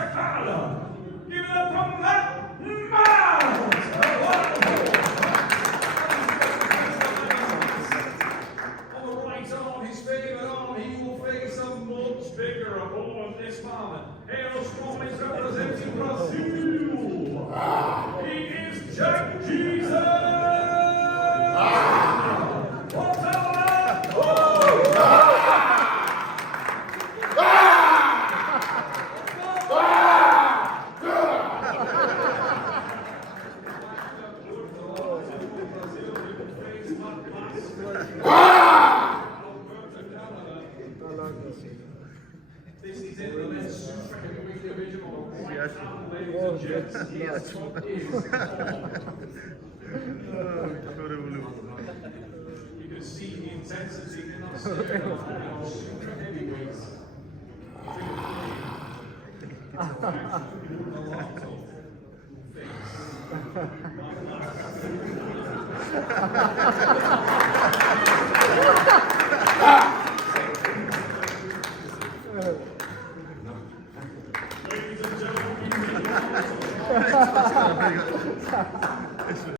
Sakala. Give it up from that Miles. On the right arm, his favourite arm, he will face a much bigger opponent this moment. Hail strong is representing Brazil. He is Jack Jesus. This is it, the men's super heavyweight division on the right hand, ladies and gents. Yes, what is You can see the intensity in that stare on super heavyweights. It's a lot of face. Ladies and gentlemen,